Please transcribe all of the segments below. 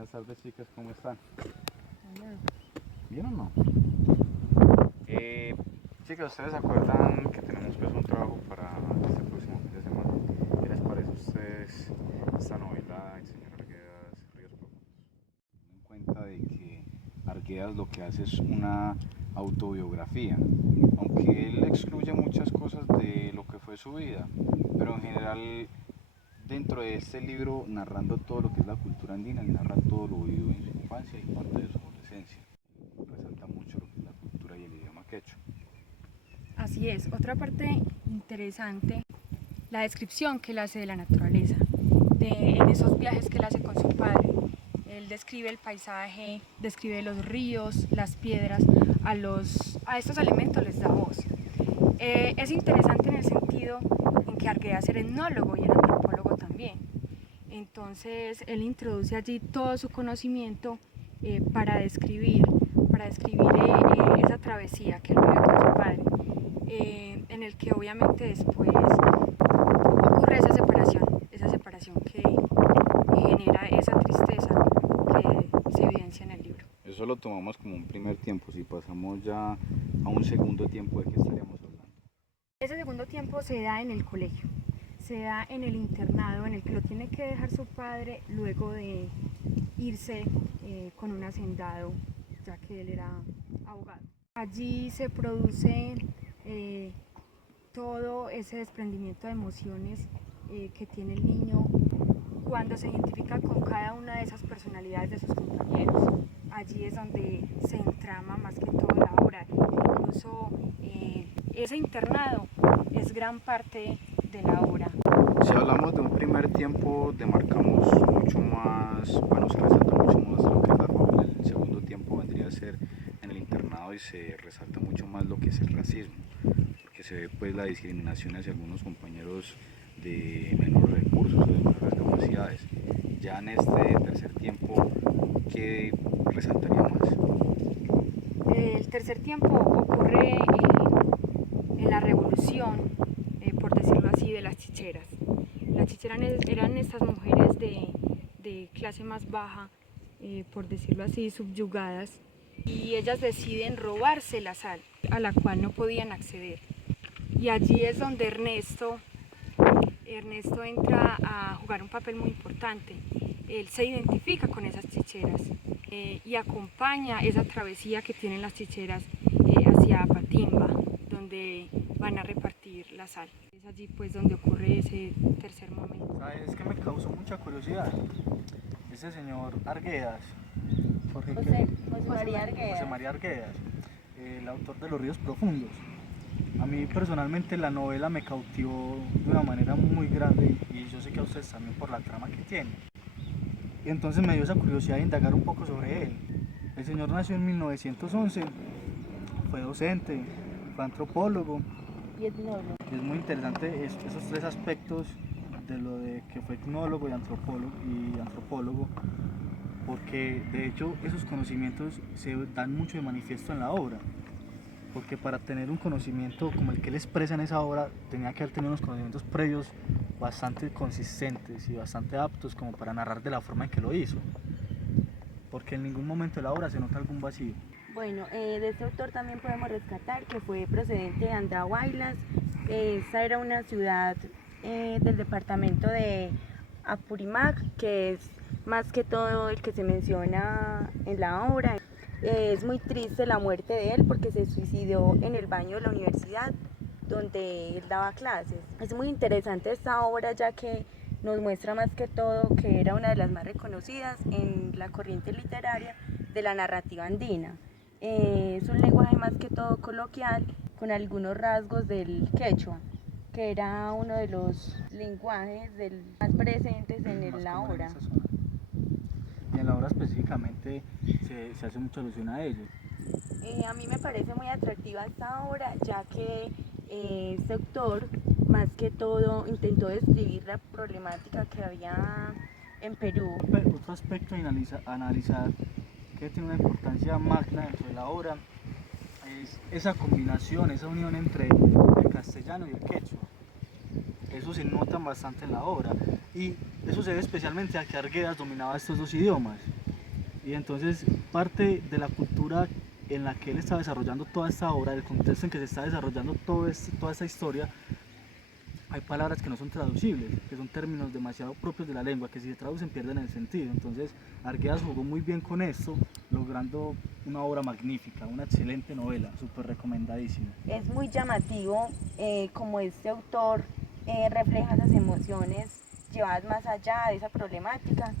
Buenas tardes, chicas, ¿cómo están? Hola. ¿Bien o no? Chicas, ¿ustedes se acuerdan que tenemos pues un trabajo para este próximo fin de semana? ¿Qué les parece a ustedes esta novela del señor Arguedas, Ríos Profundos? Teniendo en cuenta de que Arguedas lo que hace es una autobiografía, aunque él excluye muchas cosas de lo que fue su vida, pero en general dentro de este libro, narrando todo lo que es la cultura andina, él narra todo lo vivido en su infancia y parte de su adolescencia. Resalta mucho lo que es la cultura y el idioma quechua. Así es, otra parte interesante, la descripción que él hace de la naturaleza, en esos viajes que él hace con su padre. Él describe el paisaje, describe los ríos, las piedras, a estos elementos les da voz. Es interesante en el sentido en que Arguedas era etnólogo y era antropólogo también. Entonces él introduce allí todo su conocimiento para describir esa travesía que él vive con su padre, en el que obviamente después ocurre esa separación que genera esa tristeza que se evidencia en el libro. Eso lo tomamos como un primer tiempo. Si pasamos ya a un segundo tiempo, ¿de qué estaríamos hablando? Ese segundo tiempo se da en el colegio, se da en el internado en el que lo tiene que dejar su padre luego de irse con un hacendado, ya que él era abogado. Allí se produce todo ese desprendimiento de emociones que tiene el niño cuando se identifica con cada una de esas personalidades de sus compañeros. Allí es donde se entrama más que todo la obra. Incluso ese internado es gran parte de la obra. Si hablamos de un primer tiempo, demarcamos mucho más, bueno, se resalta mucho más lo que es la familia. El segundo tiempo vendría a ser en el internado y se resalta mucho más lo que es el racismo, porque se ve pues la discriminación hacia algunos compañeros de menores recursos o de menores capacidades. Ya en este tercer tiempo, ¿qué resaltaría más? El tercer tiempo ocurre en la revolución, por decirlo así, de las chicheras. Las chicheras eran estas mujeres de clase más baja, por decirlo así, subyugadas, y ellas deciden robarse la sal a la cual no podían acceder. Y allí es donde Ernesto entra a jugar un papel muy importante. Él se identifica con esas chicheras y acompaña esa travesía que tienen las chicheras hacia Apatimba, donde van a repartir la sal. Es allí pues donde ocurre ese tercer momento. ¿Sabes qué me causó mucha curiosidad? Ese señor Arguedas, José María Arguedas. José María Arguedas, el autor de Los Ríos Profundos. A mí personalmente la novela me cautivó de una manera muy grande y yo sé que a ustedes también por la trama que tiene. Y entonces me dio esa curiosidad de indagar un poco sobre él. El señor nació en 1911, fue docente, fue antropólogo. Y etnólogo. Y es muy interesante esos tres aspectos de lo de que fue etnólogo y antropólogo, porque de hecho esos conocimientos se dan mucho de manifiesto en la obra, porque para tener un conocimiento como el que él expresa en esa obra tenía que haber tenido unos conocimientos previos bastante consistentes y bastante aptos como para narrar de la forma en que lo hizo, porque en ningún momento de la obra se nota algún vacío. Bueno, de este autor también podemos rescatar que fue procedente de Andahuaylas. Esta era una ciudad del departamento de Apurímac, que es más que todo el que se menciona en la obra. Es muy triste la muerte de él porque se suicidó en el baño de la universidad donde él daba clases. Es muy interesante esta obra ya que nos muestra más que todo que era una de las más reconocidas en la corriente literaria de la narrativa andina. Es un lenguaje más que todo coloquial con algunos rasgos del quechua, que era uno de los lenguajes más presentes en la obra. Y en la obra específicamente se hace mucha alusión a ello. A mí me parece muy atractiva esta obra, ya que este autor más que todo intentó describir la problemática que había en Perú. Otro aspecto a analizar que tiene una importancia magna dentro de la obra es esa combinación, esa unión entre el castellano y el quechua. Eso se nota bastante en la obra y eso se debe especialmente a que Arguedas dominaba estos dos idiomas. Y entonces parte de la cultura en la que él está desarrollando toda esta obra, del contexto en que se está desarrollando toda esta historia, hay palabras que no son traducibles, que son términos demasiado propios de la lengua, que si se traducen pierden el sentido. Entonces Arguedas jugó muy bien con esto, logrando una obra magnífica, una excelente novela, súper recomendadísima. Es muy llamativo como este autor refleja esas emociones llevadas más allá de esa problemática,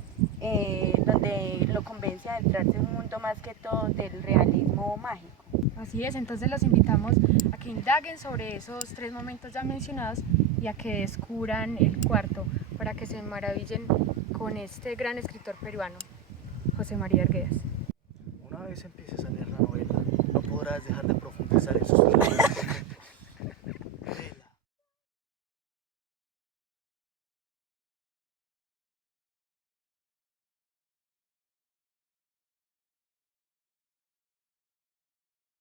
donde lo convence a adentrarse en un mundo más que todo del realismo mágico. Así es, entonces los invitamos a que indaguen sobre esos 3 momentos ya mencionados y a que descubran el cuarto para que se maravillen con este gran escritor peruano, José María Arguedas. Una vez empieces a leer la novela, no podrás dejar de profundizar en sus relatos.